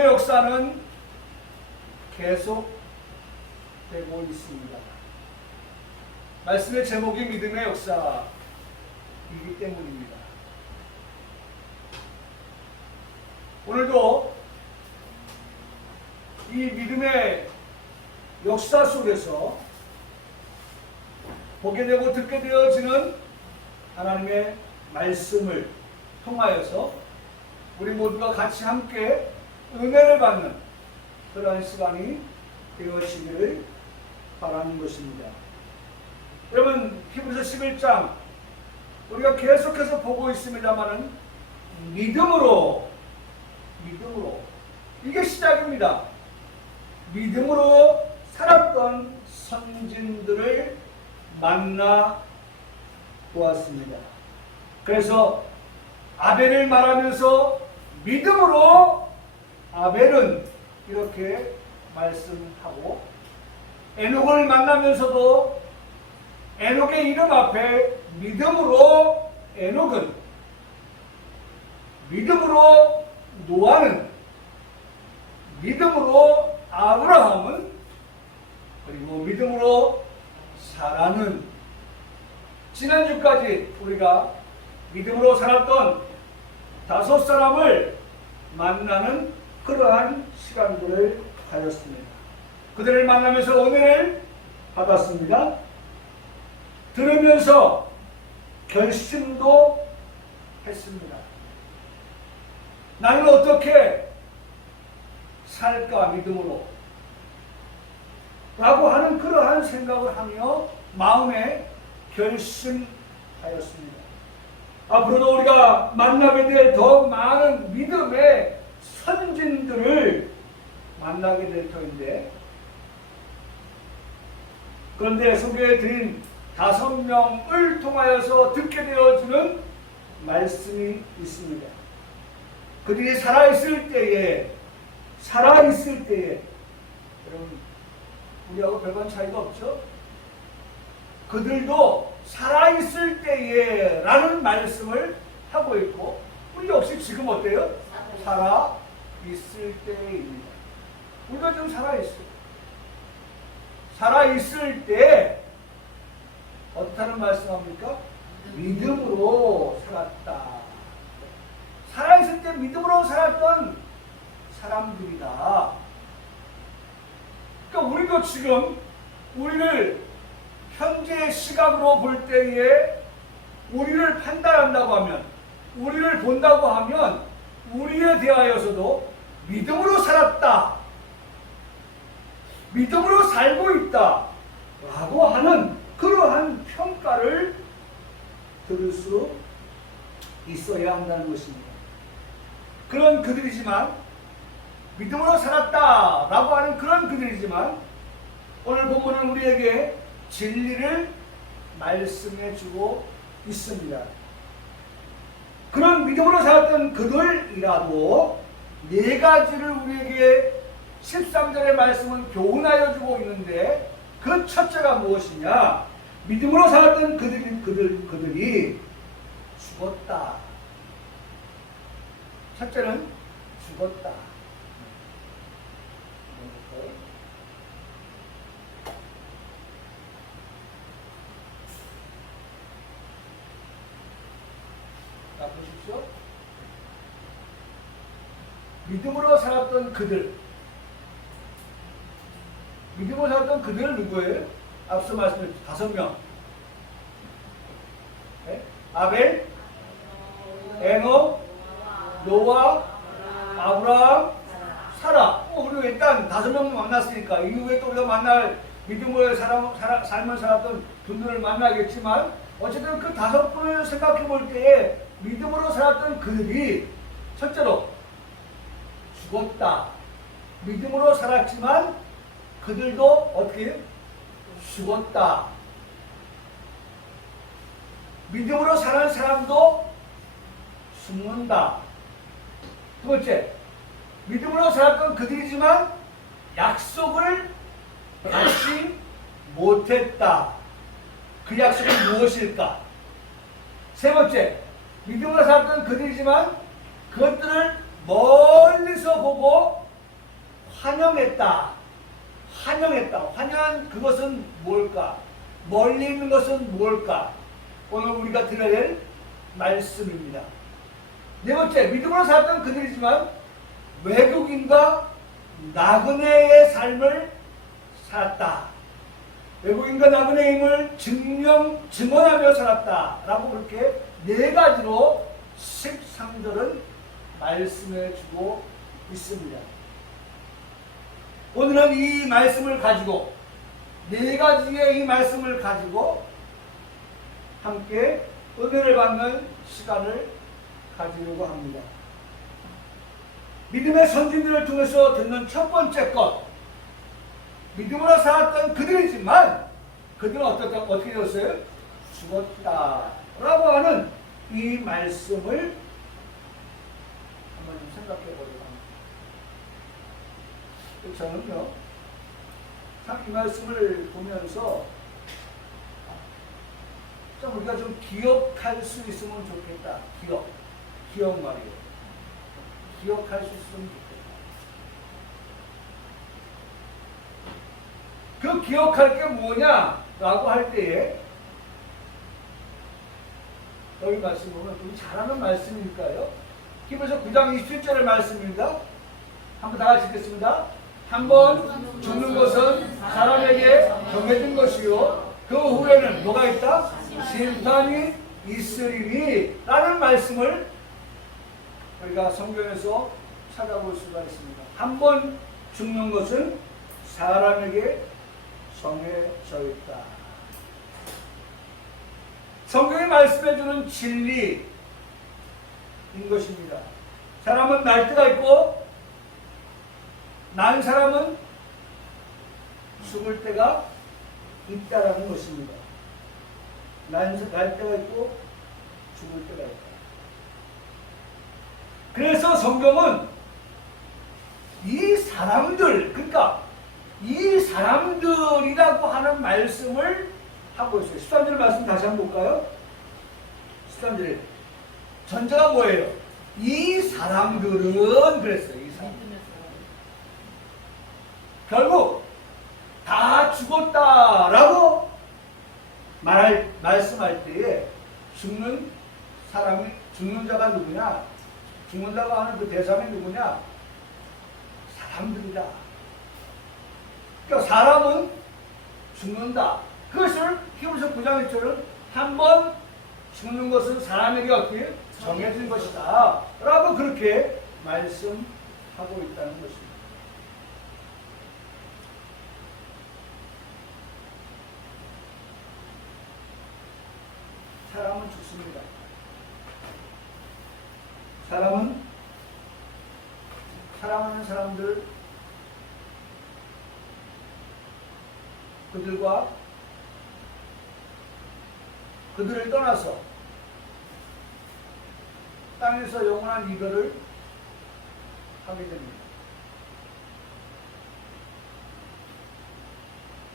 믿음의 역사는 계속되고 있습니다. 말씀의 제목이 믿음의 역사이기 때문입니다. 오늘도 이 믿음의 역사 속에서 보게 되고 듣게 되어지는 하나님의 말씀을 통하여서 우리 모두가 같이 함께 은혜를 받는 그러한 시간이 되어지기를 바라는 것입니다. 여러분, 히브리서 11장 우리가 계속해서 보고 있습니다마는 믿음으로 이게 시작입니다. 믿음으로 살았던 선진들을 만나 보았습니다. 그래서 아벨을 말하면서 믿음으로 아벨은 이렇게 말씀하고, 에녹을 만나면서도 에녹의 이름 앞에 믿음으로 에녹은, 믿음으로 노아는, 믿음으로 아브라함은, 그리고 믿음으로 사라는, 지난주까지 우리가 믿음으로 살았던 5사람을 만나는 그러한 시간들을 가졌습니다. 그들을 만나면서 은혜를 받았습니다. 들으면서 결심도 했습니다. 나는 어떻게 살까 믿음으로 라고 하는 그러한 생각을 하며 마음에 결심하였습니다. 앞으로도 우리가 만나게 될 더 많은 믿음의 선진들을 만나게 될 터인데, 그런데 소개해드린 5명을 통하여서 듣게 되어지는 말씀이 있습니다. 그들이 살아있을 때에 여러분, 우리하고 별반 차이가 없죠? 그들도 살아있을 때에 라는 말씀을 하고 있고, 우리 역시 지금 어때요? 살아있을 때입니다. 우리가 지금 살아있어요. 살아있을 때 어떻다는 말씀합니까? 믿음으로 살았다. 살아있을 때 믿음으로 살았던 사람들이다. 그러니까 우리도 지금 우리를 현재의 시각으로 볼 때에 우리를 판단한다고 하면, 우리를 본다고 하면 우리에 대하여서도 믿음으로 살았다, 믿음으로 살고 있다 라고 하는 그러한 평가를 들을 수 있어야 한다는 것입니다. 그런 그들이지만, 믿음으로 살았다 라고 하는 그런 그들이지만, 오늘 본문은 우리에게 진리를 말씀해 주고 있습니다. 그런 믿음으로 살았던 그들이라도 4가지를 우리에게 13절의 말씀은 교훈하여 주고 있는데, 그 첫째가 무엇이냐? 믿음으로 살았던 그들이 죽었다. 첫째는 죽었다. 자, 보십시오. 믿음으로 살았던 그들. 믿음으로 살았던 그들은 누구예요? 앞서 말씀드린 5명. 네? 아벨, 에녹, 노아, 아브라함, 사라. 그리고 일단 5명 만났으니까 이후에 또 우리가 만날 믿음으로 삶을 살았던 분들을 만나겠지만, 어쨌든 그 5분을 생각해 볼 때에 믿음으로 살았던 그들이 첫째로 죽었다. 믿음으로 살았지만 그들도 어떻게 죽었다. 믿음으로 사는 사람도 죽는다. 두 번째, 믿음으로 살았던 그들이지만 약속을 받지 못했다. 그 약속은 무엇일까? 세 번째, 믿음으로 살았던 그들이지만 그것들을 멀리서 보고 환영했다. 환영했다. 환영한 그것은 뭘까? 멀리 있는 것은 뭘까? 오늘 우리가 들어야 될 말씀입니다. 네 번째, 믿음으로 살았던 그들이지만 외국인과 나그네의 삶을 살았다. 외국인과 나그네임을 증언하며 살았다. 라고 그렇게 네 가지로 13절은 말씀해 주고 있습니다. 오늘은 이 말씀을 가지고, 네 가지의 이 말씀을 가지고 함께 은혜를 받는 시간을 가지려고 합니다. 믿음의 선진들을 통해서 듣는 첫 번째 것, 믿음으로 살았던 그들이지만 그들은 어떻게 되었어요? 죽었다 라고 하는 이 말씀을 한번 좀 생각해 보려고 합니다. 저는요, 참 이 말씀을 보면서 좀 우리가 좀 기억할 수 있으면 좋겠다. 기억 말이에요. 기억할 수 있으면 좋겠다. 그 기억할 게 뭐냐라고 할 때에 여기 말씀 보면 우리 잘하는 말씀일까요? 히브리서 9장 27절의 말씀입니다. 한번 다 같이 읽겠습니다. 한번 죽는 것은 사람에게 정해진 것이요 그 후에는 뭐가 있다? 심판이 있으리니 라는 말씀을 우리가 성경에서 찾아볼 수가 있습니다. 한번 죽는 것은 사람에게 정해져 있다. 성경이 말씀해주는 진리인 것입니다. 사람은 날 때가 있고 난 사람은 죽을 때가 있다라는 것입니다. 날 때가 있고 죽을 때가 있다. 그래서 성경은 이 사람들, 그러니까 이 사람들이라고 하는 말씀을 하고 있어요. 13절 말씀 다시 한번 볼까요? 13절 전제가 뭐예요? 이 사람들은 그랬어요. 이 사람들. 결국 다 죽었다라고 말씀할 때에 죽는 자가 누구냐? 죽는다고 하는 그 대상이 누구냐? 사람들이다. 그러니까 사람은 죽는다. 그것을 히브리서 9장 1절은 한번 죽는 것은 사람에게 어떻게 정해진 것이다 라고 그렇게 말씀하고 있다는 것입니다. 사람은 죽습니다. 사랑하는 사람들, 그들을 떠나서 땅에서 영원한 이별을 하게 됩니다.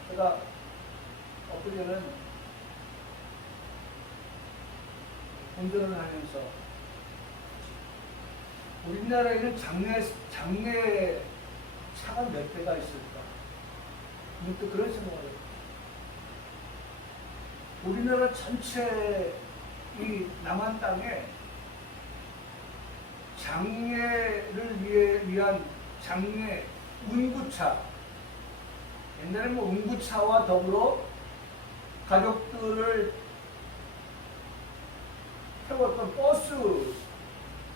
제가 엊그제는 운전을 하면서 우리나라에는 장례 차가 몇 대가 있을까? 문득 그런 생각을 해요. 우리나라 전체 이 남한 땅에 장례를 위한 장례 운구차, 옛날에 운구차와 더불어 가족들을 태웠던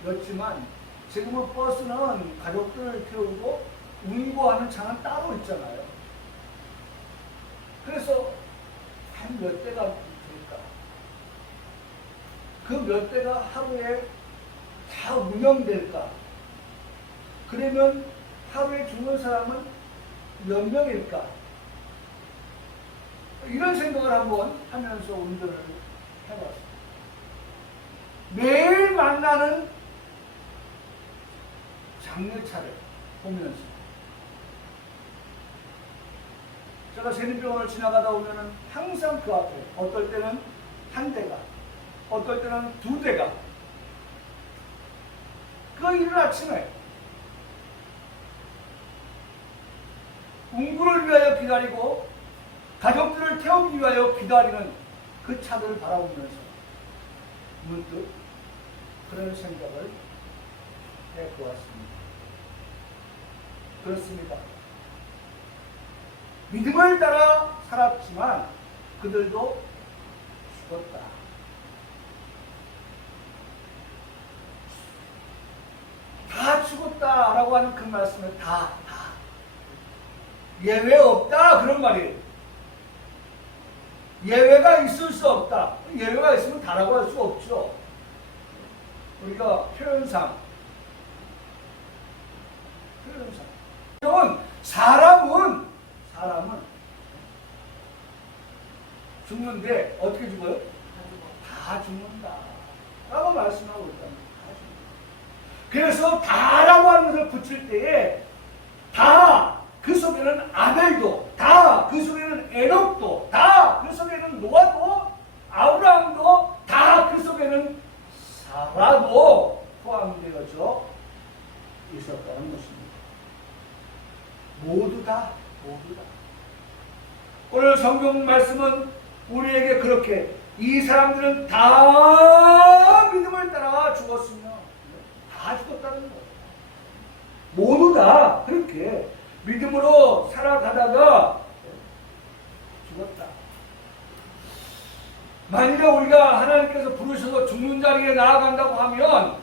버스였지만 지금은 버스는 가족들을 태우고 운구하는 차는 따로 있잖아요. 그래서 한 몇 대가 될까? 그 몇 대가 하루에 다 운영될까? 그러면 하루에 죽는 사람은 몇 명일까? 이런 생각을 한번 하면서 운전을 해봤어요. 매일 만나는 장례차를 보면서 제가 세린병원을 지나가다 보면은 항상 그 앞에 어떨 때는 한 대가, 어떨 때는 두 대가 그 이른 아침에 운구를 위하여 기다리고 가족들을 태우기 위하여 기다리는 그 차들을 바라보면서 문득 그런 생각을 해보았습니다. 그렇습니다. 믿음을 따라 살았지만 그들도 죽었다. 다 죽었다라고 하는 그 말씀은 다 예외 없다 그런 말이에요. 예외가 있을 수 없다. 예외가 있으면 다라고 할 수 없죠. 우리가 표현상 사람은 죽는데 어떻게 죽어요? 다 죽는다 라고 말씀하고 있답니다. 그래서 다라고 하는 것을 붙일 때에 다 그 속에는 아벨도, 다 그 속에는 에녹도, 다 그 속에는 노아도, 아브라함도, 다 그 속에는 사라도 포함되어져 있었다는 것입니다. 모두 다. 오늘 성경 말씀은 우리에게 그렇게 이 사람들은 다 믿음을 따라 죽었으며 다 죽었다는 거예요. 모두 다 그렇게 믿음으로 살아가다가 죽었다. 만일에 우리가 하나님께서 부르셔서 죽는 자리에 나아간다고 하면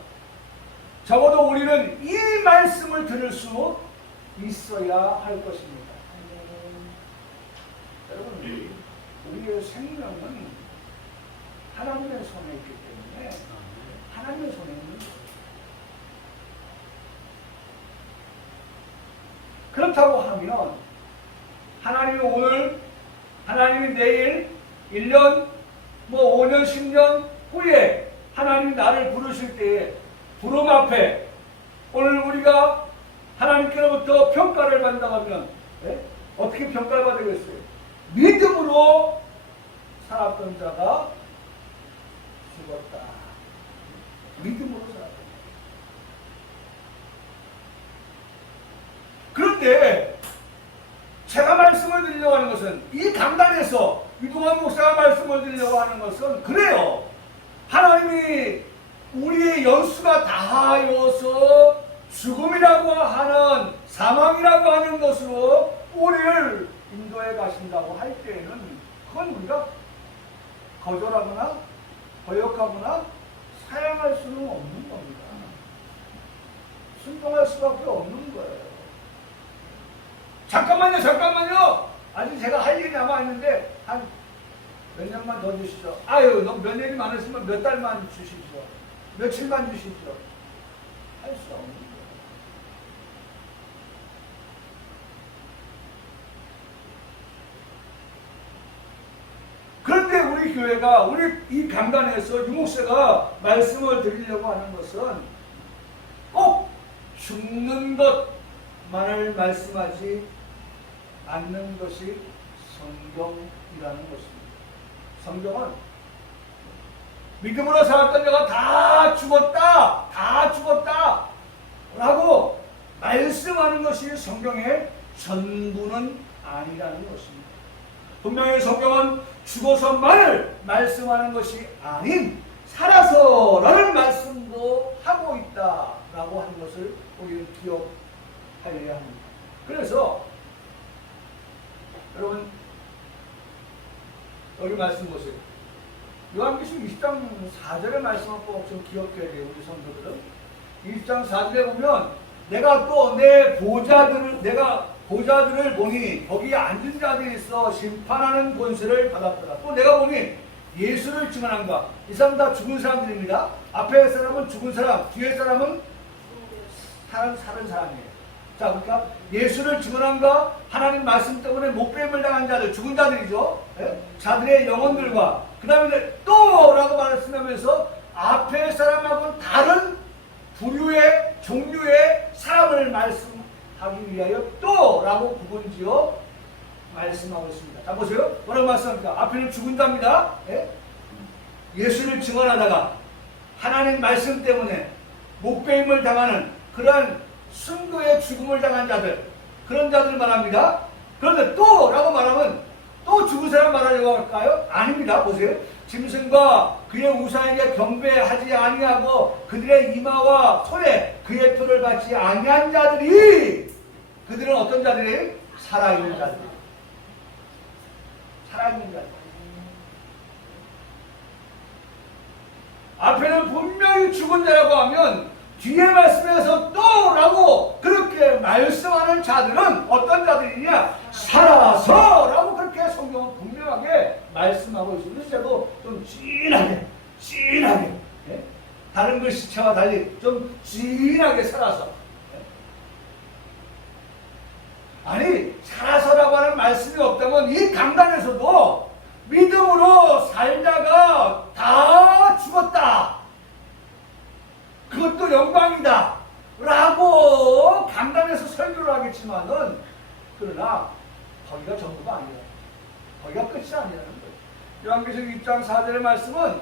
적어도 우리는 이 말씀을 들을 수 있어야 할 것입니다. 여러분, 우리의 생명은 하나님의 손에 있기 때문에 하나님의 손에 있는 거예요. 그렇다고 하면 하나님이 오늘, 하나님이 내일, 1년, 5년, 10년 후에 하나님이 나를 부르실 때에 부름 앞에 오늘 우리가 하나님께로부터 평가를 받는다면 어떻게 평가를 받으겠어요? 믿음으로 살았던 자가 죽었다. 믿음으로 살았다. 그런데 제가 말씀을 드리려고 하는 것은 이 강단에서 이동환 목사가 말씀을 드리려고 하는 것은 그래요. 하나님이 우리의 연수가 다하여서 죽음이라고 하는 사망이라고 하는 것으로 우리를 인도해 가신다고 할 때에는 그건 우리가 거절하거나 거역하거나 사양할 수는 없는 겁니다. 순종할 수밖에 없는 거예요. 잠깐만요. 아직 제가 할 일이 남아있는데 한 몇 년만 더 주시죠. 아유, 너무 몇 년이 많으시면 몇 달만 주시죠. 며칠만 주시죠. 할 수 없는 거예요. 그런데 우리 교회가, 우리 이 강단에서 유목사가 말씀을 드리려고 하는 것은 꼭 죽는 것만을 말씀하지 않는 것이 성경이라는 것입니다. 성경은 믿음으로 살았던 자가 다 죽었다 라고 말씀하는 것이 성경의 전부는 아니라는 것입니다. 분명히 성경은 죽어서만을 말씀하는 것이 아닌 살아서라는 말씀도 하고 있다라고 하는 것을 우리는 기억해야 합니다. 그래서 여러분 여기 말씀 보세요. 요한계시록 20장 4절의 말씀을 꼭 좀 기억해야 돼요. 우리 성도들은 20장 4절에 보면 내가 또 내 보좌들을 보니 거기에 앉은 자들이 있어 심판하는 권세를 받았더라. 또 내가 보니 예수를 증언한가. 이 사람 다 죽은 사람들입니다. 앞에 사람은 죽은 사람, 뒤에 사람은 사는 사람이에요. 자, 그러니까 예수를 증언한가, 하나님 말씀 때문에 목배임을 당한 자들, 죽은 자들이죠. 자들의 영혼들과 그 다음에 또라고 말씀하면서 앞에 사람하고는 다른 부류의 종류의 사람을 말씀하기 위하여 또라고 구분지어 말씀하고 있습니다. 자, 보세요. 뭐라고 말씀합니까? 앞에는 죽은 자입니다. 예수를 증언하다가 하나님 말씀 때문에 목배임을 당하는 그러한 순교의 죽음을 당한 자들, 그런 자들 말합니다. 그런데 또 라고 말하면 또 죽은 사람 말하려고 할까요? 아닙니다. 보세요. 짐승과 그의 우상에게 경배하지 아니하고 그들의 이마와 손에 그의 표를 받지 아니한 자들이, 그들은 어떤 자들이? 살아있는 자들. 살아있는 자들. 앞에는 분명히 죽은 자라고 하면 뒤에 말씀에서 또 라고 그렇게 말씀하는 자들은 어떤 자들이냐? 살아서 라고 그렇게 성경은 분명하게 말씀하고 있습니다. 저도 좀 진하게 예? 다른 글씨체와 달리 좀 진하게 살아서, 예? 아니 살아서라고 하는 말씀이 없다면 이 강단에서도 믿음으로 살다가 다 죽었다, 그것도 영광이다 라고 강단에서 설교를 하겠지만은, 그러나 거기가 전부가 아니라, 거기가 끝이 아니라는 거예요. 요한계시록 6장 4절의 말씀은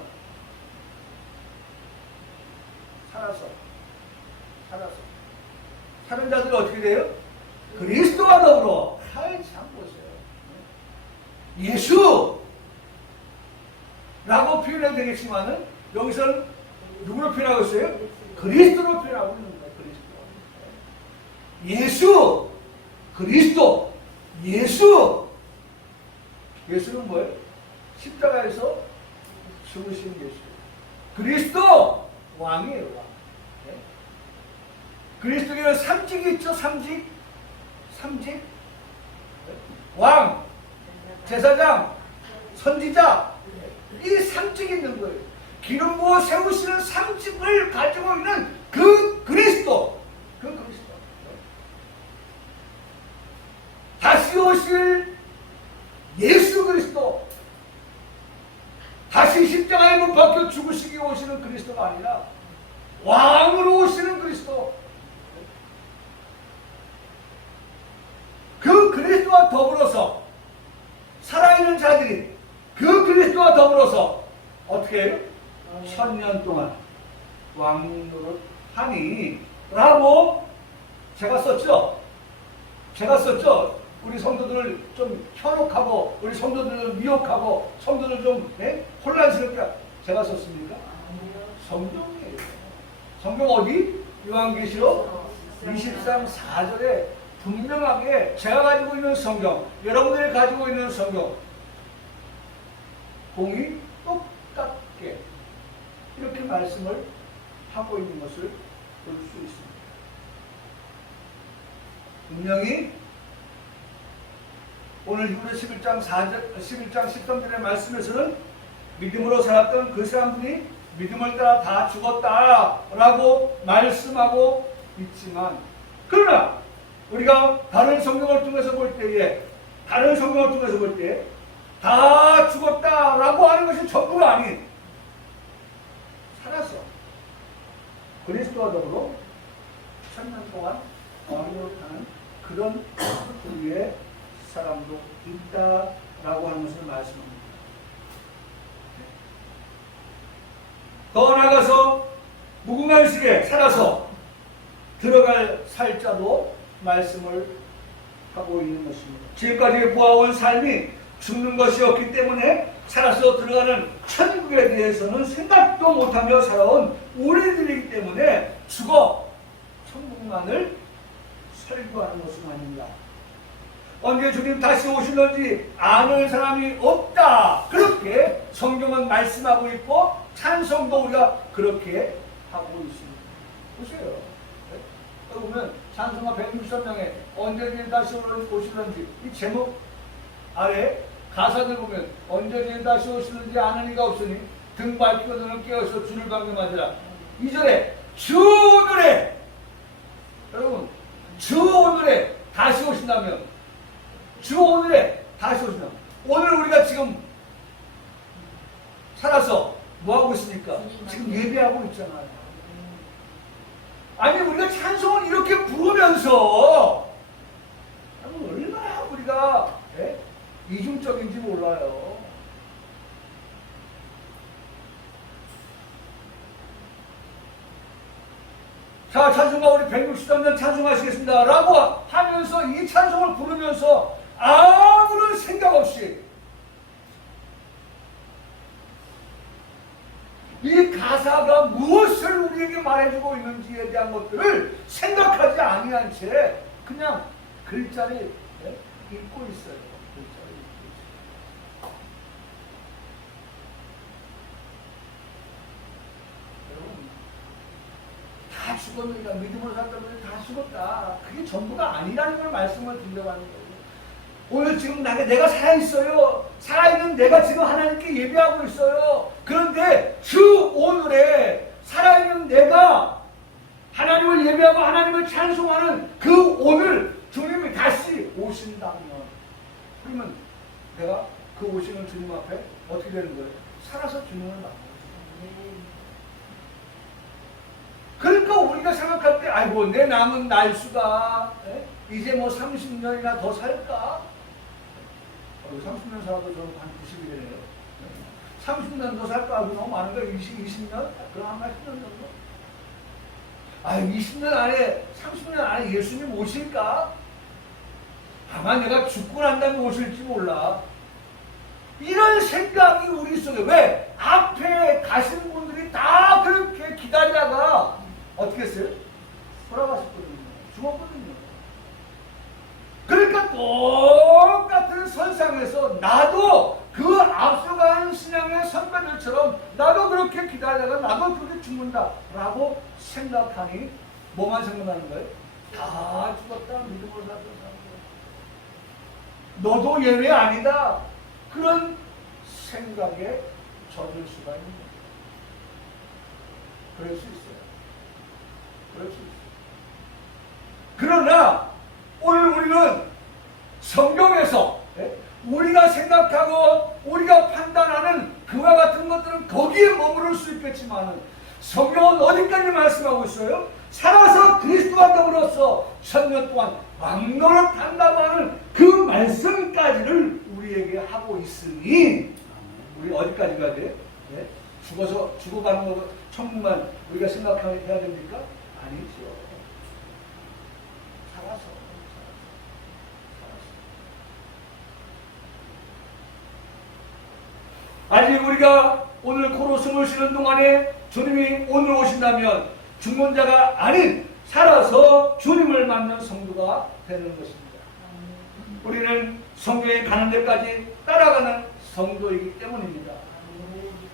살아서 사는 자들이 어떻게 돼요? 그리스도와 더불어. 아이 참 보세요. 예수 라고 표현해도 되겠지만은 여기서는 누구로 표현하고 있어요? 그리스도로 표현하고 있는 거예요. 그리스도. 예수, 그리스도, 예수. 예수는 뭐예요? 십자가에서 죽으신 예수. 그리스도 왕이에요. 왕. 네? 그리스도에는 삼직이 있죠. 삼직. 네? 왕, 제사장, 선지자. 이 삼직이 있는 거예요. 기름 부어 세우시는 삼직을 가지고 있는 그 그리스도. 그 그리스도. 다시 오실 예수 그리스도. 다시 십자가에 못 박혀 죽으시기 오시는 그리스도가 아니라 왕으로 오시는 그리스도. 그 그리스도와 더불어서 살아있는 자들이 그 그리스도와 더불어서 어떻게 해요? 1000년 동안 왕노릇 하니 라고 제가 썼죠. 우리 성도들을 좀 현혹하고 우리 성도들을 미혹하고 성도들 좀 혼란스럽게 제가 썼습니까? 성경이에요. 성경 어디? 요한계시록 23, 4절에 분명하게 제가 가지고 있는 성경, 여러분들이 가지고 있는 성경 공이 똑같게 이렇게 말씀을 하고 있는 것을 볼 수 있습니다. 분명히 오늘 히브리서 11장 13절의 말씀에서는 믿음으로 살았던 그 사람들이 믿음을 따라 다 죽었다라고 말씀하고 있지만, 그러나 우리가 다른 성경을 통해서 볼 때에 다 죽었다라고 하는 것이 전부가 아닌, 살아서 그리스도와 더불어 1000년 동안 왕노릇하는 그런 우리의 사람도 있다라고 하는 것을 말씀합니다. 더 나아가서 무궁한식에 살아서 들어갈 살자도 말씀을 하고 있는 것입니다. 지금까지 보아온 삶이 죽는 것이었기 때문에 살아서 들어가는 천국에 대해서는 생각도 못하며 살아온 우리들이기 때문에 죽어 천국만을 설교하는 것은 아닙니다. 언제 주님 다시 오실런지 아는 사람이 없다, 그렇게 성경은 말씀하고 있고 찬송도 우리가 그렇게 하고 있습니다. 보세요. 여기 보면 찬송가 163명에 언제 주님 다시 오실런지, 이 제목 아래 가사들 보면 언제 주님 다시 오실는지 아는 이가 없으니 등 밟히고 너는 깨어서 주를 방금하더라. 2절에 주 오늘에, 여러분 주 오늘에 다시 오신다면, 주 오늘에 다시 오신다면, 오늘 우리가 지금 살아서 뭐하고 있습니까? 지금 예배하고 있잖아요. 아니 우리가 찬송을 이렇게 부르면서 얼마나 우리가 이중적인지 몰라요. 자, 찬송가 우리 163년 찬송하시겠습니다 라고 하면서 이 찬송을 부르면서 아무런 생각 없이 이 가사가 무엇을 우리에게 말해주고 있는지에 대한 것들을 생각하지 아니한 채 그냥 글자를 읽고 있어요. 글자를 읽고 있어요. 여러분, 다 죽었느니까 믿음으로 살다 보니 다 죽었다. 그게 전부가 아니라는 걸 말씀을 드리려고 하는 거예요. 오늘 지금 내가 살아있어요. 살아있는 내가 지금 하나님께 예배하고 있어요. 그런데 그 오늘에 살아있는 내가 하나님을 예배하고 하나님을 찬송하는 그 오늘 주님이 다시 오신다면 그러면 내가 그 오시는 주님 앞에 어떻게 되는 거예요? 살아서 주님을 만나요. 그러니까 우리가 생각할 때 아이고 내 남은 날수가 이제 뭐 30년이나 더 살까? 30년 살아도 저는 한 90이 되네요. 30년 더 살까 하고 너무 많은 거예요. 20년? 그럼 한 10년 정도? 20년 안에, 30년 안에 예수님 오실까? 아마 내가 죽고 난 다음에 오실지 몰라. 이런 생각이 우리 속에, 왜? 앞에 가신 분들이 다 그렇게 기다리다가 어떻게 했어요? 돌아가셨거든요. 죽었거든요. 그러니까 똑같은 선상에서 나도 그 앞서가는 신앙의 선배들처럼 나도 그렇게 기다리다가 나도 그렇게 죽는다라고 생각하니 뭐만 생각하는 거예요? 다 죽었다 믿음으로 살던 사람들. 너도 예외 아니다. 그런 생각에 젖을 수가 있는 거예요. 그럴 수 있어요. 그럴 수 있어요. 그러나 오늘 우리는 성경에서 우리가 생각하고 우리가 판단하는 그와 같은 것들은 거기에 머무를 수 있겠지만 성경은 어디까지 말씀하고 있어요? 살아서 그리스도와 더불어서 1000년 동안 왕노릇 한다고 하는 그 말씀까지를 우리에게 하고 있으니 우리 어디까지 가야 돼요? 죽어가는 거 천국만 우리가 생각해야 됩니까? 아니죠. 살아서. 아직 우리가 오늘 코로 숨을 쉬는 동안에 주님이 오늘 오신다면 죽는 자가 아닌 살아서 주님을 만난 성도가 되는 것입니다. 우리는 성경에 가는 데까지 따라가는 성도이기 때문입니다.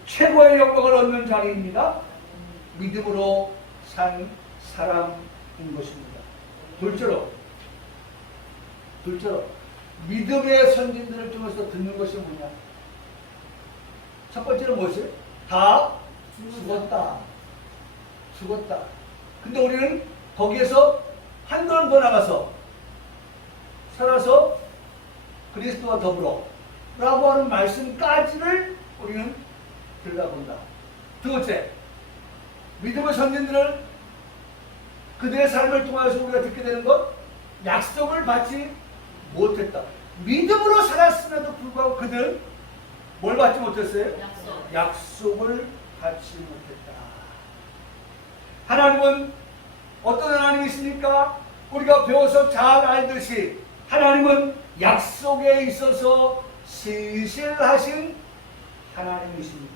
최고의 영광을 얻는 자리입니다. 믿음으로 산 사람인 것입니다. 둘째로 믿음의 선진들을 통해서 듣는 것이 뭐냐? 첫 번째는 무엇이에요? 다 죽었다. 근데 우리는 거기에서 한 걸음 더 나가서 살아서 그리스도와 더불어 라고 하는 말씀까지를 우리는 들여다본다. 두 번째, 믿음의 선진들을 그들의 삶을 통해서 우리가 듣게 되는 것, 약속을 받지 못했다. 믿음으로 살았음에도 불구하고 그들은 뭘 받지 못했어요? 약속을 받지 못했다. 하나님은 어떤 하나님이십니까? 우리가 배워서 잘 알듯이 하나님은 약속에 있어서 신실하신 하나님이십니다.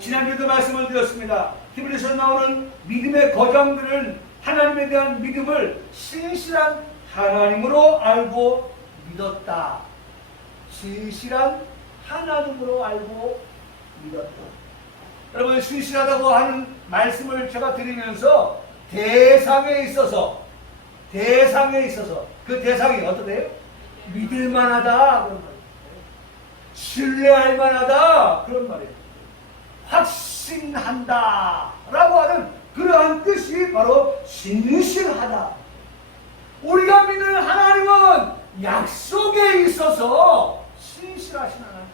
지난주에도 말씀을 드렸습니다. 히브리서에 나오는 믿음의 거장들은 하나님에 대한 믿음을 신실한 하나님으로 알고 믿었다. 신실한 하나님으로 알고 믿었다. 여러분, 신실하다고 하는 말씀을 제가 드리면서 대상에 있어서 그 대상이 어떠세요? 믿을만하다 그런 말이에요. 신뢰할 만하다 그런 말이에요. 확신한다 라고 하는 그러한 뜻이 바로 신실하다. 우리가 믿는 하나님은 약속에 있어서 신실하신 하나님.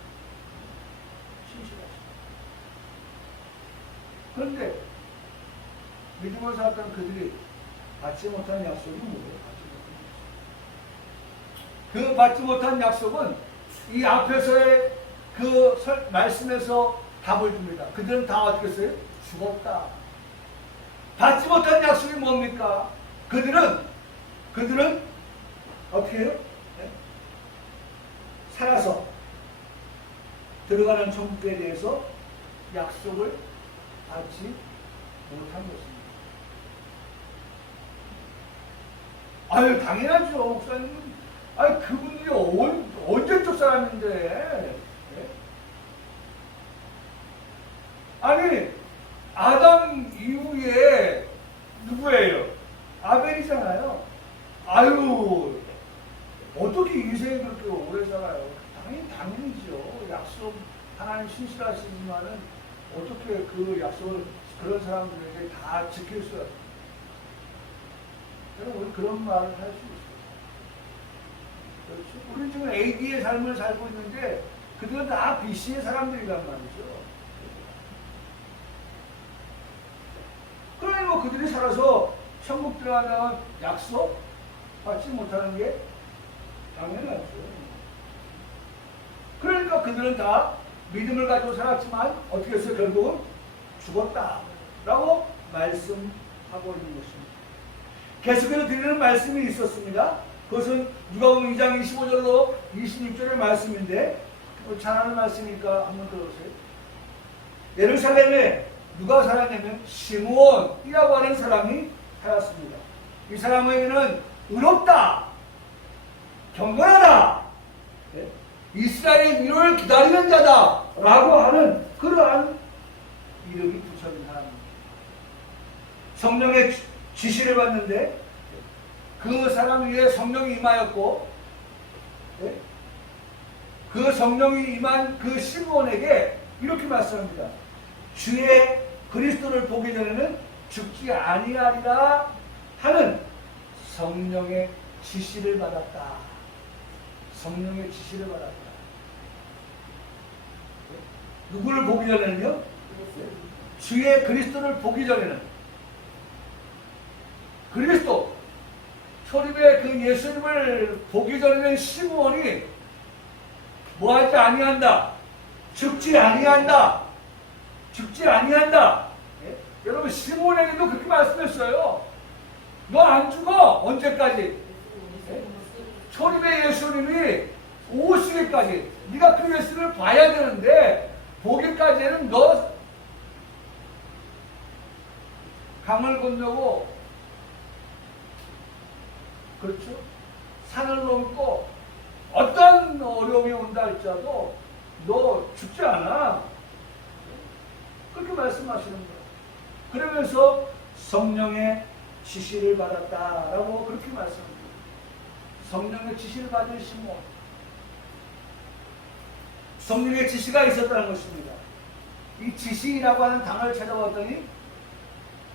그런데 믿음을 살았던 그들이 받지 못한 약속이 뭐예요? 그 받지 못한 약속은 이 앞에서의 그 말씀에서 답을 줍니다. 그들은 다 어떻게 했어요? 죽었다. 받지 못한 약속이 뭡니까? 그들은 어떻게 해요? 살아서 들어가는 천국에 대해서 약속을 받지 못한 것입니다. 아유, 당연하죠. 목사님. 아유, 그분이 언제적 사람인데. 네? 아니, 아담 이후에 누구예요? 아벨이잖아요. 아유, 어떻게 인생이 그렇게 오래 살아요? 당연히죠. 약속, 하나님 신실하시지만은 어떻게 그 약속을 그런 사람들에게 다 지킬 수가 있어요? 우리 그런 말을 할 수 있어요. 그렇죠? 우리 지금 AD의 삶을 살고 있는데 그들은 다 BC의 사람들이란 말이죠. 그러니 뭐 그들이 살아서 천국 들어가면 약속 받지 못하는 게 당연하죠. 그러니까 그들은 다 믿음을 가지고 살았지만 어떻게 했어요? 결국은 죽었다라고 말씀하고 있는 것입니다. 계속해서 드리는 말씀이 있었습니다. 그것은 누가복음 2장 25절로 26절의 말씀인데 잘 아는 말씀이니까 한번 들어보세요. 예루살렘에 누가 살았냐면 시므온이라고 하는 사람이 살았습니다. 이 사람에게는 의롭다, 경건하다, 이스라엘의 위로를 기다리는 자다라고 하는 그러한 이름이 붙여진 사람입니다. 성령의 지시를 받는데 그 사람 위에 성령이 임하였고 그 성령이 임한 그 시므온에게 이렇게 말씀합니다. 주의 그리스도를 보기 전에는 죽지 아니하리라 하는 성령의 지시를 받았다. 성령의 지시를 받았다. 누구를 보기 전에는요? 주의 그리스도를 보기 전에는 그리스도 초림의 그 예수님을 보기 전에는 시므온이 뭐하지 아니한다. 죽지 아니한다. 죽지 아니한다. 예? 여러분 시므온에게도 그렇게 말씀했어요. 너 안 죽어. 언제까지? 예? 초림의 예수님이 오시기까지 네가 그 예수님을 봐야 되는데 보기까지는 너 강을 건너고 그렇죠? 산을 넘고 어떤 어려움이 온다 할지라도 너 죽지 않아. 그렇게 말씀하시는 거예요. 그러면서 성령의 지시를 받았다라고 그렇게 말씀합니다. 성령의 지시를 받은 시므온. 성령의 지시가 있었다는 것입니다. 이 지시라고 하는 단어를 찾아봤더니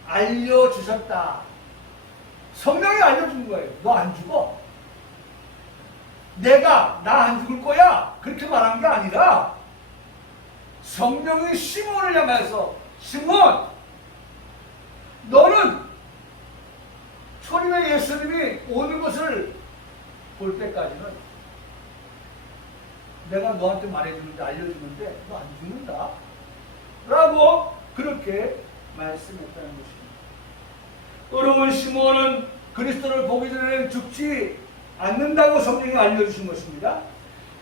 알려주셨다. 성령이 알려준 거예요. 너 안 죽어. 내가 나 안 죽을 거야. 그렇게 말한 게 아니라 성령이 시몬을 향해서 시몬 너는 초림의 예수님이 오는 것을 볼 때까지는 내가 너한테 말해주는데 알려주는데 너 안 죽는다. 라고 그렇게 말씀했다는 것입니다. 여러분 시몬은 그리스도를 보기 전에는 죽지 않는다고 성경이 알려주신 것입니다.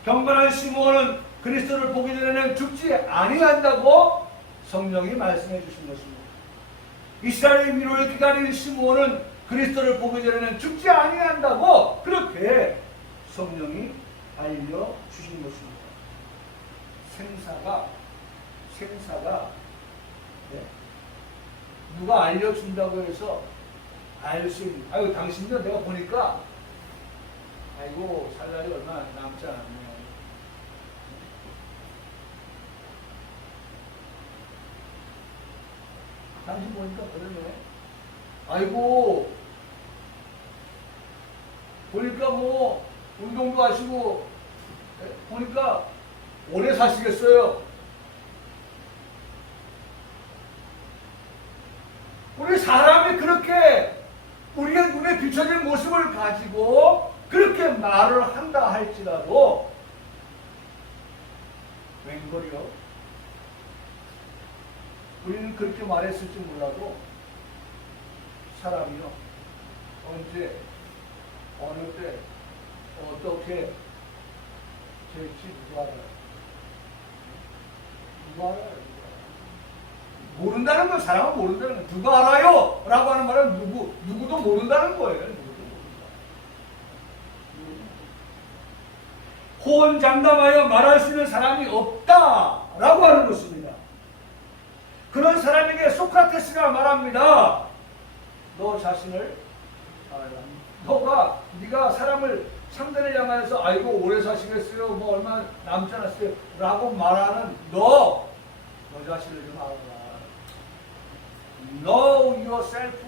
경건한 시몬은 그리스도를 보기 전에는 죽지 아니한다고 성령이 말씀해 주신 것입니다. 이스라엘의 위로를 기다리는 시몬은 그리스도를 보기 전에는 죽지 아니한다고 그렇게 성령이 알려주신 것입니다. 생사가 누가 알려준다고 해서 알 수 있는, 아이고 당신도 내가 보니까 아이고 살 날이 얼마 남지 않았네. 당신 보니까 그러네. 아이고 보니까 뭐 운동도 하시고 보니까 오래 사시겠어요. 우리 사람이 그렇게 우리의 눈에 비춰진 모습을 가지고 그렇게 말을 한다 할지라도 웬걸요? 우리는 그렇게 말했을지 몰라도 사람이요 언제 어느 때 어떻게 될지 누가 알아요? 누가 알아요? 모른다는 건 사람은 모른다는 거예요. 누가 알아요? 라고 하는 말은 누구도 모른다는 거예요. 누구도 모른다. 호언장담하여 말할 수 있는 사람이 없다라고 하는 것입니다. 그런 사람에게 소크라테스가 말합니다. 너 자신을 네가 사람을 상대를 향해서 아이고 오래 사시겠어요? 뭐 얼마 남지 않았어요? 라고 말하는 너 자신을 좀 알아라. Know yourself.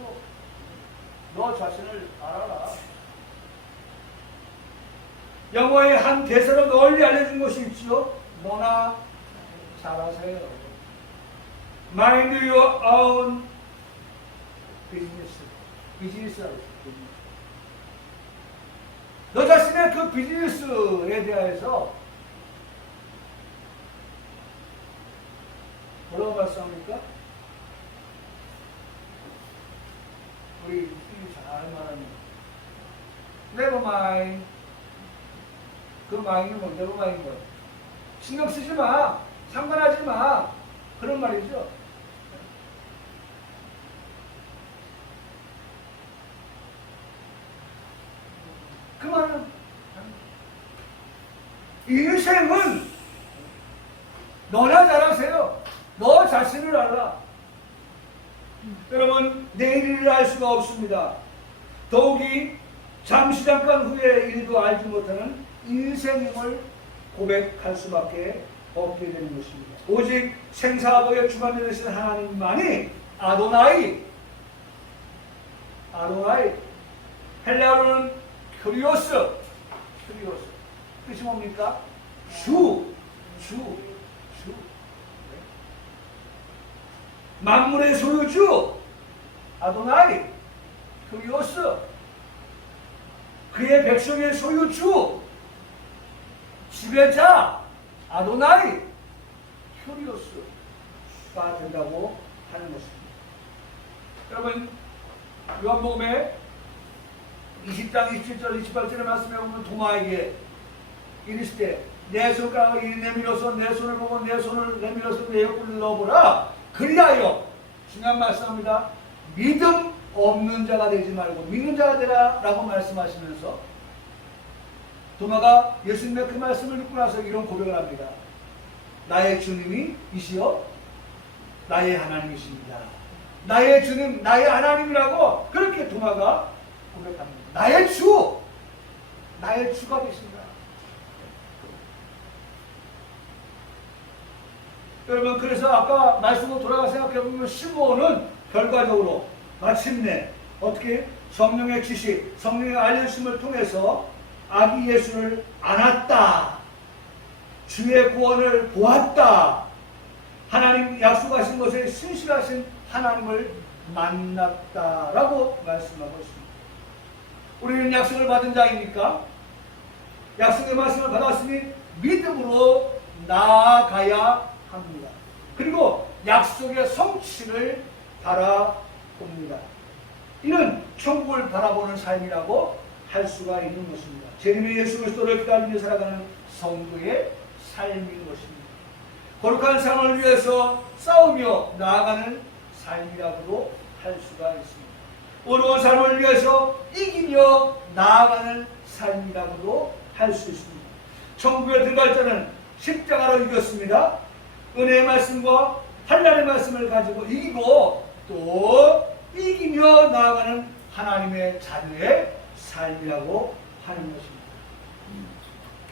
너 자신을 알아라. 영어의 한 대사로 널리 알려준 것이 있지요. 너나 잘하세요. Mind your own business. 비즈니스라고 있어요. 너 자신의 그 비즈니스에 대해서 뭐라고 말씀합니까? 우리 힘이 잘 말하는 never mind. 그 mind이 뭐 never mind 뭐 신경 쓰지 마. 상관하지 마. 그런 말이죠. 그 말은 인생은 너나 잘하세요. 너 자신을 알라. 여러분 내일을 알 수가 없습니다. 더욱이 잠시 잠깐 후에 일도 알지 못하는 인생임을 고백할 수밖에 없게 되는 것입니다. 오직 생사하고의 주관자 되신 하나님만이 아도나이 헬라어로는 크리오스 뜻이 뭡니까? 주 만물의 소유주 아도나이 크리오스 그의 백성의 소유주 지배자 아도나이 크리오스가 된다고 하는 것입니다. 여러분 요한복음에 20장 27절 28절의 말씀에 보면 도마에게 이르시되 내 손가락을 이리 내밀어서 내 손을 보고 내 손을 내밀어서 내 옆구리를 넣어보라. 그리하여 중요한 말씀입니다. 믿음 없는 자가 되지 말고 믿는 자가 되라 라고 말씀하시면서 도마가 예수님의 그 말씀을 듣고 나서 이런 고백을 합니다. 나의 주님이 이시여 나의 하나님이십니다. 나의 주님 나의 하나님이라고 그렇게 도마가 고백합니다. 나의 주가 되십니다. 여러분 그래서 아까 말씀으로 돌아가 생각해보면 시므온은 결과적으로 마침내 어떻게 성령의 지시, 성령의 알려주심을 통해서 아기 예수를 안았다. 주의 구원을 보았다. 하나님 약속하신 것에 신실하신 하나님을 만났다라고 말씀하고 있습니다. 우리는 약속을 받은 자입니까? 약속의 말씀을 받았으니 믿음으로 나아가야 합니다. 그리고 약속의 성취를 바라봅니다. 이는 천국을 바라보는 삶이라고 할 수가 있는 것입니다. 재림의 예수 그리스도를 기다리며 살아가는 성도의 삶인 것입니다. 거룩한 삶을 위해서 싸우며 나아가는 삶이라고도 할 수가 있습니다. 어려운 삶을 위해서 이기며 나아가는 삶이라고도 할 수 있습니다. 천국에 들어갈 자는 십자가로 이겼습니다. 은혜의 말씀과 환난의 말씀을 가지고 이기고 또 이기며 나아가는 하나님의 자녀의 삶이라고 하는 것입니다.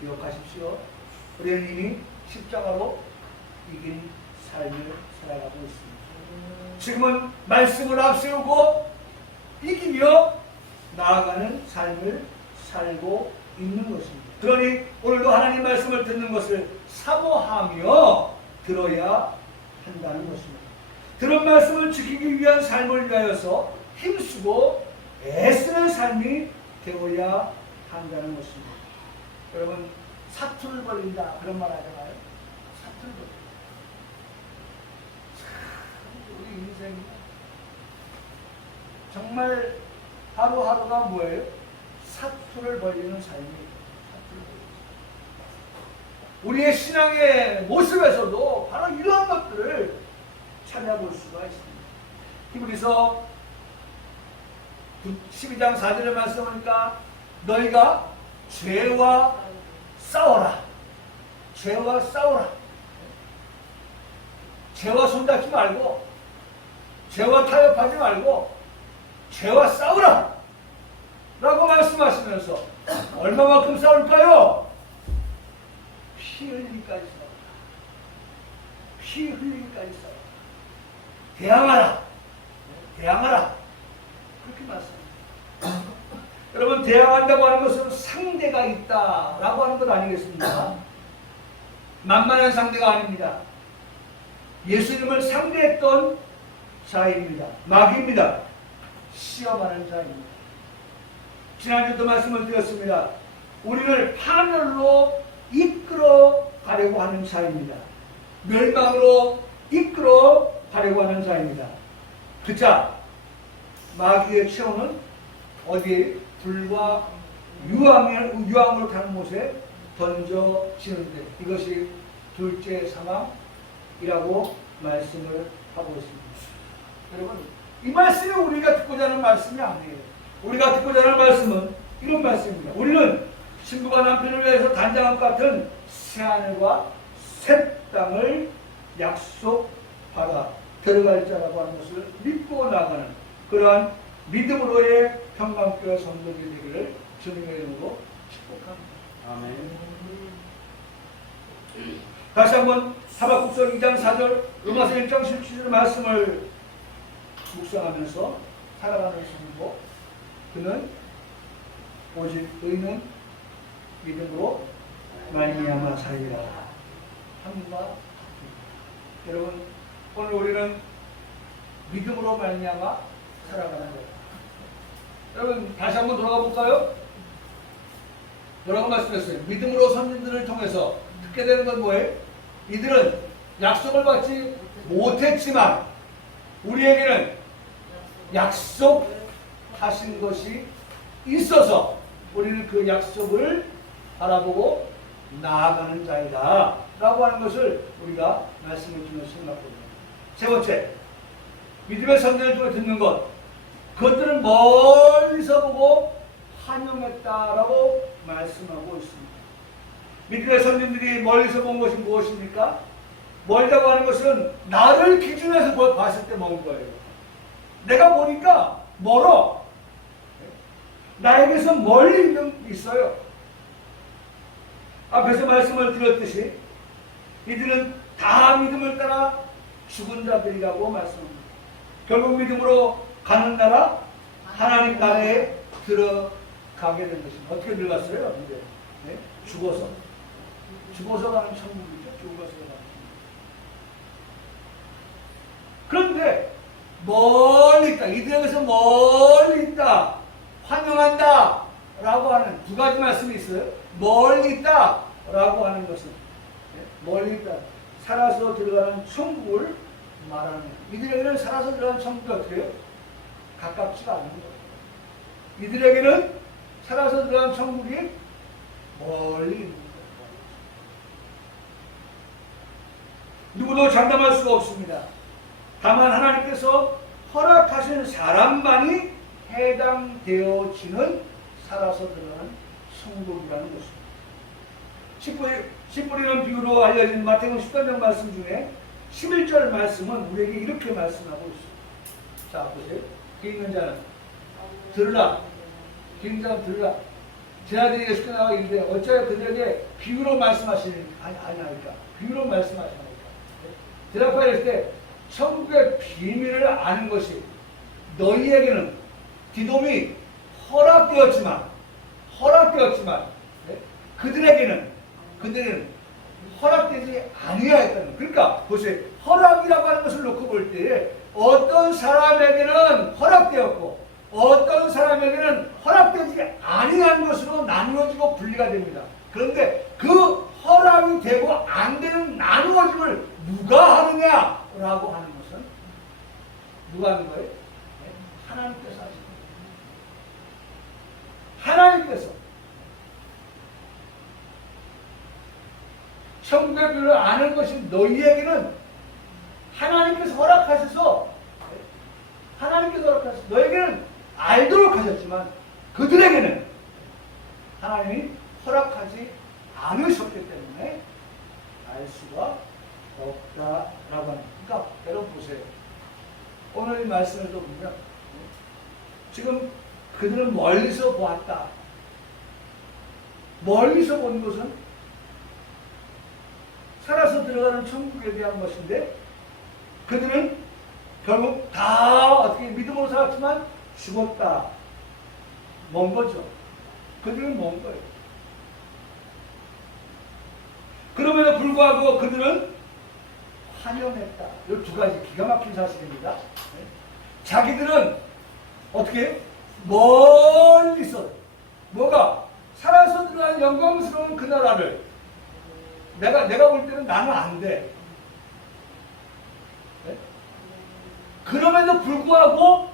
기억하십시오. 우리는 이미 십자가로 이긴 삶을 살아가고 있습니다. 지금은 말씀을 앞세우고 이기며 나아가는 삶을 살고 있는 것입니다. 그러니 오늘도 하나님 말씀을 듣는 것을 사모하며 들어야 한다는 것입니다. 들은 말씀을 지키기 위한 삶을 위하여서 힘쓰고 애쓰는 삶이 되어야 한다는 것입니다. 여러분 사투를 벌린다 그런 말 하잖아요. 사투를 벌린다. 우리 인생이 정말 하루하루가 뭐예요? 사투를 벌리는 삶이 사투를 벌리는 삶. 우리의 신앙의 모습에서도 바로 이러한 것들을 찾아볼 수가 있습니다. 히브리서 12장 4절의 말씀하니까 너희가 죄와 싸워라. 죄와 싸워라. 죄와 손잡지 말고 죄와 타협하지 말고 죄와 싸우라 라고 말씀하시면서 얼마만큼 싸울까요? 피 흘리기까지 싸우라. 피 흘리기까지 싸우라. 대항하라. 대항하라. 그렇게 말씀합니다. 여러분, 대항한다고 하는 것은 상대가 있다라고 하는 것 아니겠습니까? 만만한 상대가 아닙니다. 예수님을 상대했던 자입니다. 마귀입니다. 시험하는 자입니다. 지난주도 말씀을 드렸습니다. 우리를 파멸로 이끌어 가려고 하는 자입니다. 멸망으로 이끌어 가려고 하는 자입니다. 그 자, 마귀의 체온은 어디에? 불과 유황으로 타는 곳에 던져지는데 이것이 둘째 사망이라고 말씀을 하고 있습니다. 여러분, 이 말씀이 우리가 듣고자 하는 말씀이 아니에요. 우리가 듣고자 하는 말씀은 이런 말씀입니다. 우리는 신부가 남편을 위해서 단장함 같은 새하늘과 새 땅을 약속받아 들어갈 자라고 하는 것을 믿고 나가는 그러한 믿음으로의 평강교회 성도들이 되기를 주님의 이름으로 축복합니다. 아멘. 다시 한번 하박국서 2장 4절, 로마서 1장 17절 말씀을 묵상하면서 살아가는 성도, 그는 오직 의는 믿음으로 말미암아 살리라 함과 여러분, 오늘 우리는 믿음으로 말미암아 살아가는 거예요. 여러분, 다시 한번 돌아가 볼까요? 뭐라고 말씀했어요? 믿음으로 선진들을 통해서 듣게 되는 건 뭐예요? 이들은 약속을 받지 못했지만 우리에게는 약속하신 것이 있어서 우리는 그 약속을 바라보고 나아가는 자이다 라고 하는 것을 우리가 말씀을 주면서 생각합니다. 세 번째, 믿음의 선전을 통해 듣는 것, 그것들은 멀리서 보고 환영했다라고 말씀하고 있습니다. 믿음의 선진들이 멀리서 본 것이 무엇입니까? 멀다고 하는 것은 나를 기준해서 봤을 때 먼 거예요. 내가 보니까 멀어. 나에게서 멀리 있어요. 앞에서 말씀을 드렸듯이 이들은 다 믿음을 따라 죽은 자들이라고 말씀합니다. 결국 믿음으로 가는 나라, 하나님 나라에 들어가게 된 것입니다. 어떻게 들어갔어요? 이제 네? 죽어서 가는 천국이죠. 죽어서 가는 천국. 그런데 멀리 있다. 이들에게서 멀리 있다. 환영한다. 라고 하는 두 가지 말씀이 있어요. 멀리 있다. 라고 하는 것은 멀리 있다. 살아서 들어가는 천국을 말하는 거예요. 이들에게는 살아서 들어가는 천국이 어떻게 해요? 가깝지가 않은 거예요. 이들에게는 살아서 들어가는 천국이 멀리 있는 거예요. 누구도 장담할 수가 없습니다. 다만 하나님께서 허락하신 사람만이 해당되어지는 살아서 들어가는 천국이라는 것입니다. 씨 뿌리는 비유로 알려진 마태복음 13장 말씀 중에 11절 말씀은 우리에게 이렇게 말씀하고 있습니다. 자, 보세요. 귀 있는 자는 들으라. 귀 있는 자는 들으라. 제 아들이 예수께 나와 있는데 어찌하여 그들에게 비유로 말씀하시는 아니니까 비유로 말씀하시니까 대답하여 했을 때 천국의 비밀을 아는 것이 너희에게는 디돔이 허락되었지만 그들에게는 허락되지 아니하였다는. 그러니까 보세요. 허락이라고 하는 것을 놓고 볼 때 어떤 사람에게는 허락되었고 어떤 사람에게는 허락되지 아니한 것으로 나누어지고 분리가 됩니다. 그런데 그 허락이 되고 안 되는 나누어짐을 누가 하느냐라고 하는 것은 누가 하는 거예요? 하나님께서 하시는 거예요. 하나님께서 천국의 비밀을 아는 것이 너희에게는 하나님께서 허락하셔서 너에게는 알도록 하셨지만 그들에게는 하나님이 허락하지 않으셨기 때문에 알 수가 없다라고 합니다. 그러니까 여러분 보세요. 오늘 이 말씀을 또 보면 지금 그들은 멀리서 보았다. 멀리서 본 것은 살아서 들어가는 천국에 대한 것인데 그들은 결국 다 어떻게 믿음으로 살았지만 죽었다. 먼 거죠. 그들은 먼 거예요. 그럼에도 불구하고 그들은 환영했다. 이 두 가지 기가 막힌 사실입니다. 자기들은 어떻게 멀리서 뭐가 살아서 들어간 영광스러운 그 나라를 내가 볼 때는 나는 안 돼. 네? 그럼에도 불구하고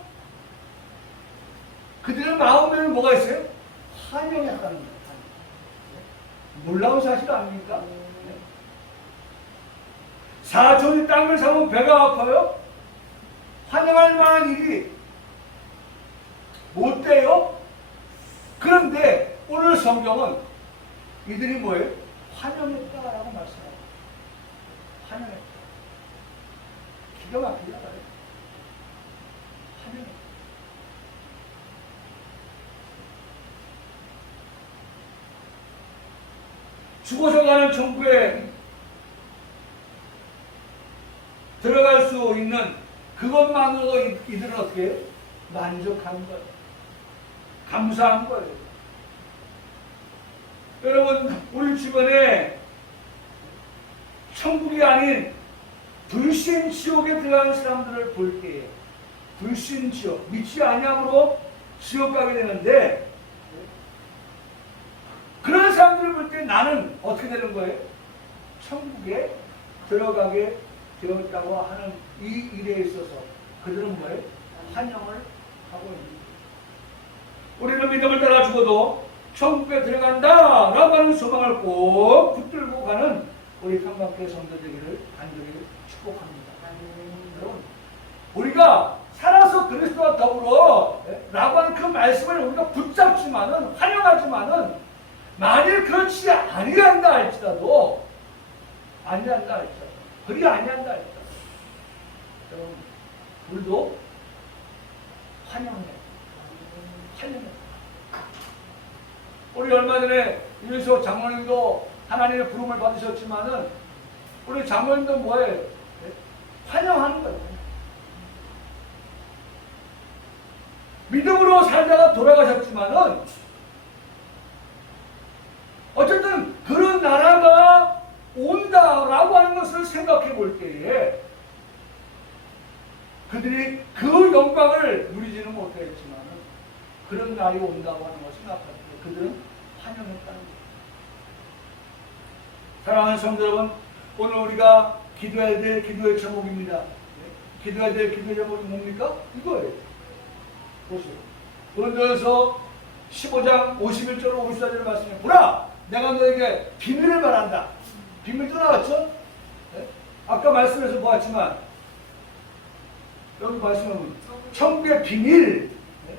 그들의 마음에는 뭐가 있어요? 환영했다는 거예요. 놀라운 사실 아닙니까? 사촌이 땅을 사면 배가 아파요? 환영할 만한 일이 못 돼요? 그런데 오늘 성경은 이들이 뭐예요? 환영했다라고 말씀합니다. 환영했다. 기가 막히다. 환영했다. 죽어서 가는 천국에 들어갈 수 있는 그것만으로도 이들은 어떻게 해요? 만족한 거예요. 감사한 거예요. 여러분, 우리 주변에 천국이 아닌 불신 지옥에 들어가는 사람들을 볼 때에 불신 지옥, 믿지 아니함으로 지옥 가게 되는데 그런 사람들을 볼 때 나는 어떻게 되는 거예요? 천국에 들어가게 되었다고 하는 이 일에 있어서 그들은 뭐예요? 환영을 하고 있는 거예요. 우리는 믿음을 따라 죽어도 천국에 들어간다라고 하는 소망을 꼭 붙들고 가는 우리 평강교회 성도 되기를 간절히 축복합니다. 여러분, 우리가 살아서 그리스도와 더불어 라고 하는 그 말씀을 우리가 붙잡지만은 환영하지만은 만일 그렇지 아니한다 할지라도 그리 아니한다 할지라도 여러분, 우리도 환영해. 우리 얼마 전에 유리소 장로님도 하나님의 부름을 받으셨지만은 우리 장로님도 뭐예요? 환영하는 거예요. 믿음으로 살다가 돌아가셨지만은 어쨌든 그런 나라가 온다라고 하는 것을 생각해 볼 때에 그들이 그 영광을 누리지는 못했지만 그런 날이 온다고 하는 것을 생각할 때 그들은 환영했다는 거예요. 사랑하는 성도 여러분, 오늘 우리가 기도해야 될 기도의 제목입니다. 기도해야 될 기도의 제목이 뭡니까? 이거예요. 보세요. 고린도전서 15장 51절 54절 말씀에 보라! 내가 너에게 비밀을 말한다. 비밀도 나왔죠? 네? 아까 말씀에서 보았지만 여기 말씀은 천국의 비밀. 네?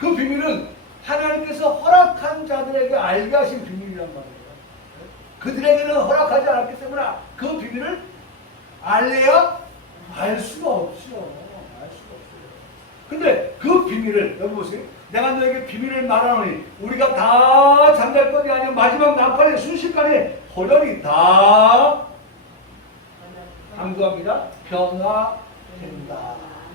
그 비밀은 하나님께서 허락한 자들에게 알게 하신 비밀이란 말이에요. 네? 그들에게는 허락하지 않았기 때문에 그 비밀을 알래야 알 수가 없죠. 알 수가 없어요. 근데 그 비밀을 여기 보세요. 내가 너에게 비밀을 말하노니 우리가 다 잠잘 것이 아니라 마지막 나팔의 순식간에 호련이 다 강조합니다. 변화된다.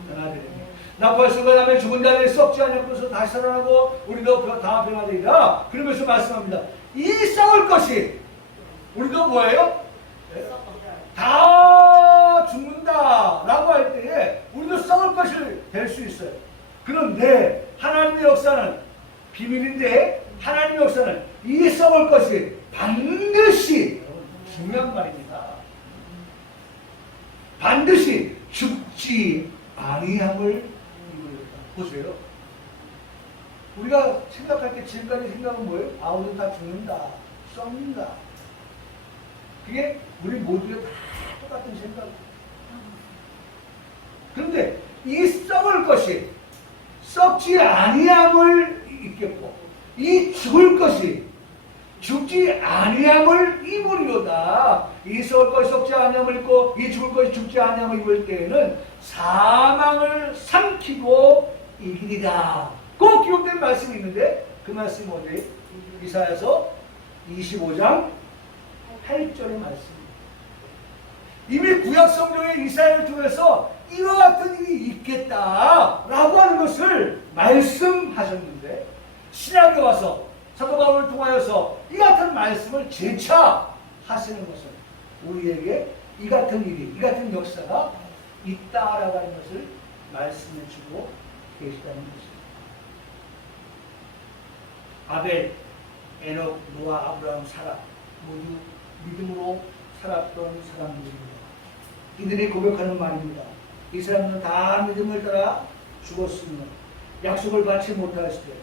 변화됩니다. 나팔 순간하면 죽은 자들이 썩지 않고서 다시 살아나고 우리도 다 변화되리라. 그러면서 말씀합니다. 이 썩을 것이 우리도 뭐예요? 다 죽는다라고 할 때에 우리도 썩을 것이 될 수 있어요. 그런데 하나님의 역사는 비밀인데 하나님의 역사는 이 썩을 것이 반드시 중요한 말입니다. 반드시 죽지 아니함을 이루겠다. 보세요. 우리가 생각할 때 지금까지 생각은 뭐예요? 아, 우리는 다 죽는다, 썩는다. 그게 우리 모두가 다 똑같은 생각이에요. 그런데 이 썩을 것이 썩지 아니함을 입겠고 이 죽을 것이 죽지 아니함을 입으리로다. 이 썩을 것이 썩지 아니함을 입고 이 죽을 것이 죽지 아니함을 입을 때에는 사망을 삼키고 이기리라. 꼭 기록된 말씀이 있는데 그 말씀이 뭐지? 이사야서 25장 8절의 말씀입니다. 이미 구약 성경의 이사야를 통해서 이와 같은 일이 있겠다라고 하는 것을 말씀하셨는데 신약에 와서 사도 바울을 통하여서 이 같은 말씀을 재차 하시는 것은 우리에게 이 같은 일이, 이 같은 역사가 있다라고 하는 것을 말씀해 주고 계시다는 것입니다. 아벨, 에녹, 노아, 아브라함, 사라 모두 믿음으로 살았던 사람들입니다. 이들이 고백하는 말입니다. 이 사람들은 다 믿음을 따라 죽었으며 약속을 받지 못하였을 때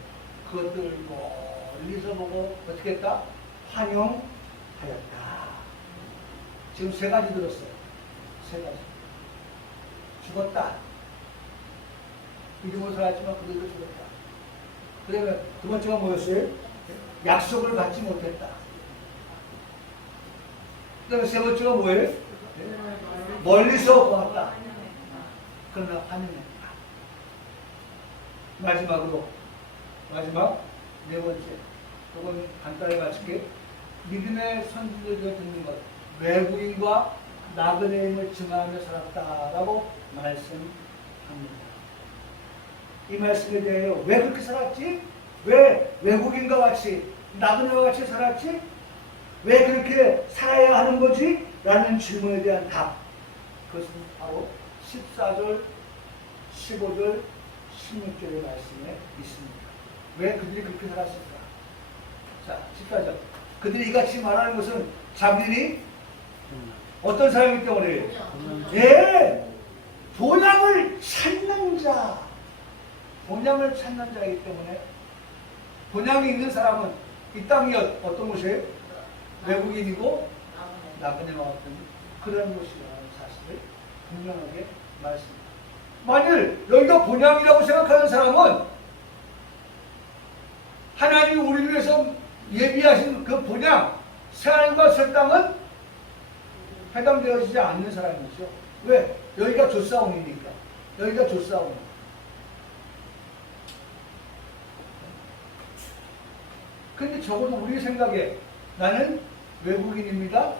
그것들을 멀리서 보고 어떻게 했다? 환영하였다. 지금 세 가지 들었어요. 세 가지. 죽었다. 믿음으로 살았지만 그들도 죽었다. 그 다음에 두 번째가 뭐였어요? 약속을 받지 못했다. 그 다음에 세 번째가 뭐예요? 멀리서 보았다. 그러나 환영했다. 마지막 네 번째. 조금 간단히 마칠게. 믿음의 선지자들이 듣는 것. 외국인과 나그네임을 증하며 살았다라고 말씀합니다. 이 말씀에 대하여 왜 그렇게 살았지? 왜 외국인과 같이 나그네와 같이 살았지? 왜 그렇게 살아야 하는 거지? 라는 질문에 대한 답. 그것은 바로 14절, 15절, 16절의 말씀에 있습니다. 왜 그들이 그렇게 살았을까? 자, 14절. 그들이 이같이 말하는 것은 자기들이 어떤 사람이기 때문에? 예! 본향을 찾는 자. 본향을 찾는 자이기 때문에 본향이 있는 사람은 이 땅이 어떤 곳이에요? 외국인이고 나그네와 같은 그런 곳이라는 사실을 분명하게 말씀합니다. 만일 여기가 본향이라고 생각하는 사람은 하나님이 우리를 위해서 예비하신 그 본향, 새하늘과 새 땅은 해당되어지지 않는 사람이죠. 왜? 여기가 조사원이니까. 여기가 조사원. 근데 적어도 우리 생각에 나는 외국인입니다.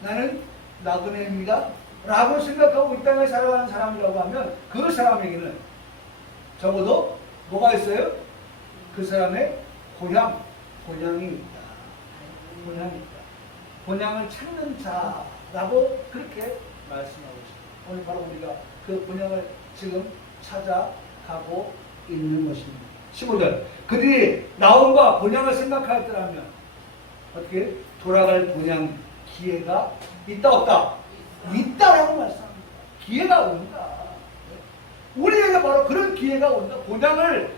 나는 나그네입니다. 라고 생각하고 이 땅에 살아가는 사람이라고 하면 그 사람에게는 적어도 뭐가 있어요? 그 사람의 본향이 있다. 본향이 있다. 본향을 찾는 자라고 그렇게 말씀하고 있습니다. 오늘 바로 우리가 그 본향을 지금 찾아가고 있는 것입니다. 15절. 그들이 나온과 본향을 생각하였더라면 어떻게 돌아갈 본향 기회가 있다 없다? 있다라고 말씀합니다. 기회가 온다. 우리에게 바로 그런 기회가 온다. 본향을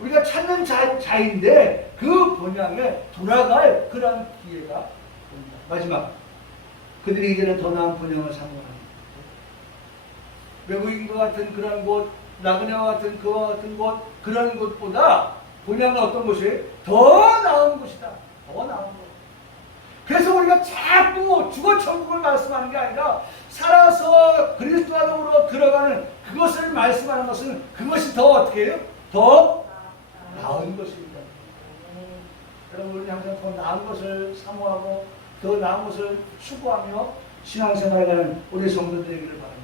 우리가 찾는 자인데 그 본향에 돌아갈 그런 기회가 온다. 마지막. 그들이 이제는 더 나은 본향을 사모합니다. 외국인과 같은 그런 곳, 나그네와 같은 그와 같은 곳, 그런 곳보다 본향은 어떤 곳이에요? 더 나은 곳이다. 더 나은 곳. 그래서 우리가 자꾸 주거 천국을 말씀하는 게 아니라 살아서 그리스도 안으로 들어가는 그것을 말씀하는 것은 그것이 더 어떻게 해요? 더 나은 것입니다. 여러분 우리는 항상 더 나은 것을 사모하고 더 나은 것을 추구하며 신앙생활하는 우리 성도들에게를 바랍니다.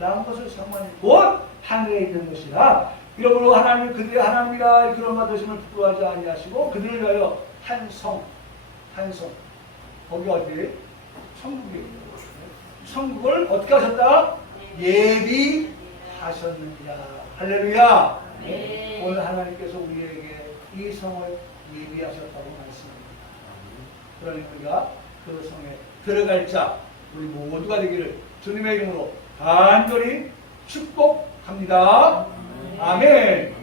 나은 것을 사모하는 곧 하늘에 있는 것이라. 이러므로 하나님 그들이 하나님이라 그런 받으심을 부끄러워하지 아니하시고 그들을 위하여 한성 거기 어디? 천국이에요. 천국을 어떻게 하셨다? 예비하셨느니라. 할렐루야. 네. 오늘 하나님께서 우리에게 이 성을 예비하셨다고 말씀합니다. 그러니 우리가 그 성에 들어갈 자 우리 모두가 되기를 주님의 이름으로 간절히 축복합니다. 아멘.